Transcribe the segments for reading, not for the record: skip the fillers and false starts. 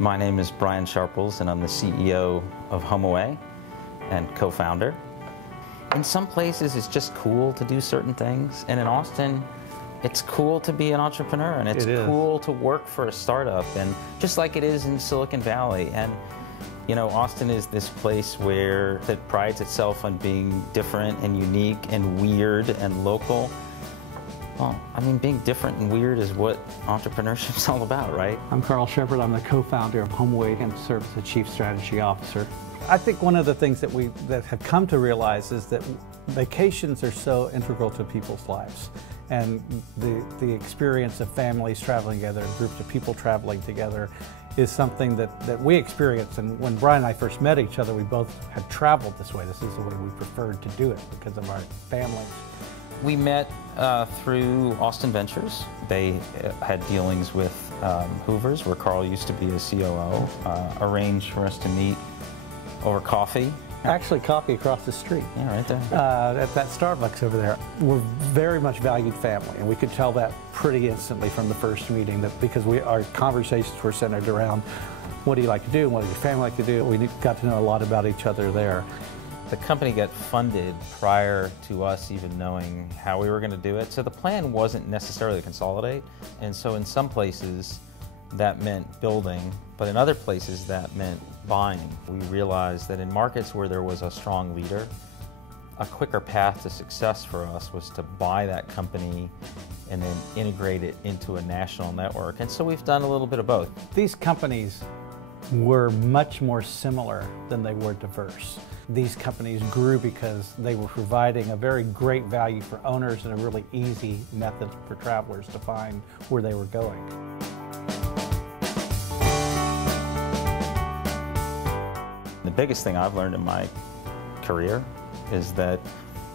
My name is Brian Sharples, and I'm the CEO of HomeAway and co-founder. In some places, it's just cool to do certain things, and in Austin, it's cool to be an entrepreneur, and it's cool to work for a startup, and just like it is in Silicon Valley. And you know, Austin is this place that prides itself on being different and unique and weird and local. Well, I mean, being different and weird is what entrepreneurship's all about, right? I'm Carl Shepard. I'm the co-founder of HomeAway and serve as the Chief Strategy Officer. I think one of the things that we have come to realize is that vacations are so integral to people's lives. And the experience of families traveling together, groups of people traveling together, is something that we experience. And when Brian and I first met each other, we both had traveled this way. This is the way we preferred to do it because of our families. We met through Austin Ventures. They had dealings with Hoovers, where Carl used to be a COO, arranged for us to meet over coffee. Actually, coffee across the street. Yeah, right there. At that Starbucks over there. We're very much valued family, and we could tell that pretty instantly from the first meeting, that because our conversations were centered around what do you like to do, and what does your family like to do. We got to know a lot about each other there. The company got funded prior to us even knowing how we were going to do it, so the plan wasn't necessarily to consolidate. And so in some places that meant building, but in other places that meant buying. We realized that in markets where there was a strong leader, a quicker path to success for us was to buy that company and then integrate it into a national network. And so we've done a little bit of both. These companies were much more similar than they were diverse. These companies grew because they were providing a very great value for owners and a really easy method for travelers to find where they were going. The biggest thing I've learned in my career is that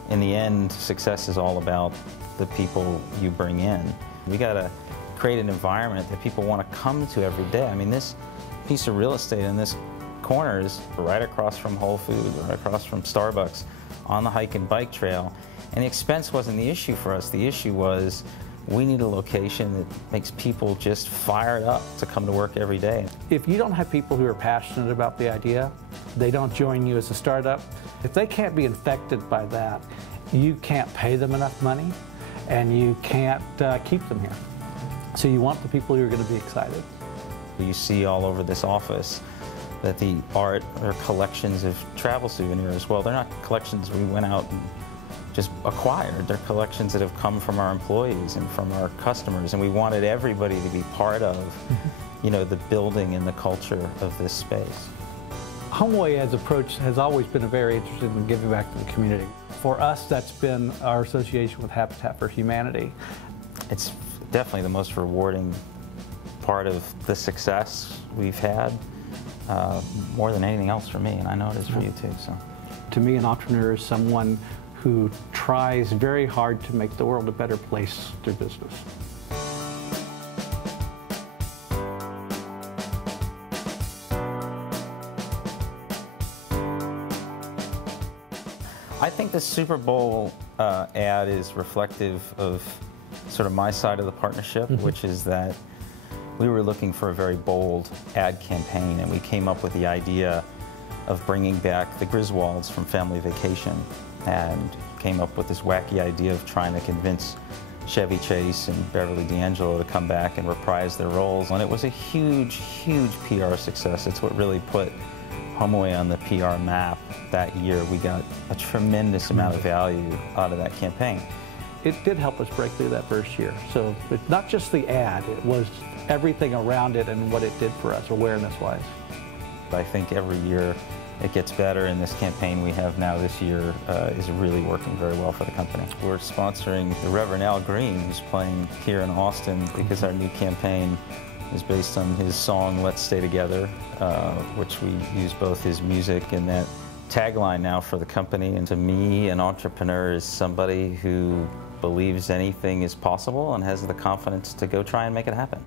in the end, success is all about the people you bring in. We got to create an environment that people want to come to every day. I mean, this piece of real estate in this corner is right across from Whole Foods, right across from Starbucks, on the hike and bike trail. And the expense wasn't the issue for us. The issue was we need a location that makes people just fired up to come to work every day. If you don't have people who are passionate about the idea, they don't join you as a startup. If they can't be infected by that, you can't pay them enough money and you can't keep them here. So you want the people who are going to be excited. You see all over this office that the art are collections of travel souvenirs. Well, they're not collections we went out and just acquired. They're collections that have come from our employees and from our customers, and we wanted everybody to be part of, you know, the building and the culture of this space. HomeAway has always been very interested in giving back to the community. For us, that's been our association with Habitat for Humanity. It's definitely the most rewarding part of the success we've had, more than anything else for me, and I know it is for you too. So, to me, an entrepreneur is someone who tries very hard to make the world a better place through business. I think the Super Bowl ad is reflective of sort of my side of the partnership, which is that we were looking for a very bold ad campaign, and we came up with the idea of bringing back the Griswolds from Family Vacation, and came up with this wacky idea of trying to convince Chevy Chase and Beverly D'Angelo to come back and reprise their roles. And it was a huge, huge PR success. It's what really put HomeAway on the PR map that year. We got a tremendous amount of value out of that campaign. It did help us break through that first year. So it's not just the ad, it was everything around it and what it did for us, awareness-wise. I think every year it gets better, and this campaign we have now this year is really working very well for the company. We're sponsoring the Reverend Al Green, who's playing here in Austin, because our new campaign is based on his song, Let's Stay Together, which we use both his music and that tagline now for the company. And to me, an entrepreneur is somebody who believes anything is possible and has the confidence to go try and make it happen.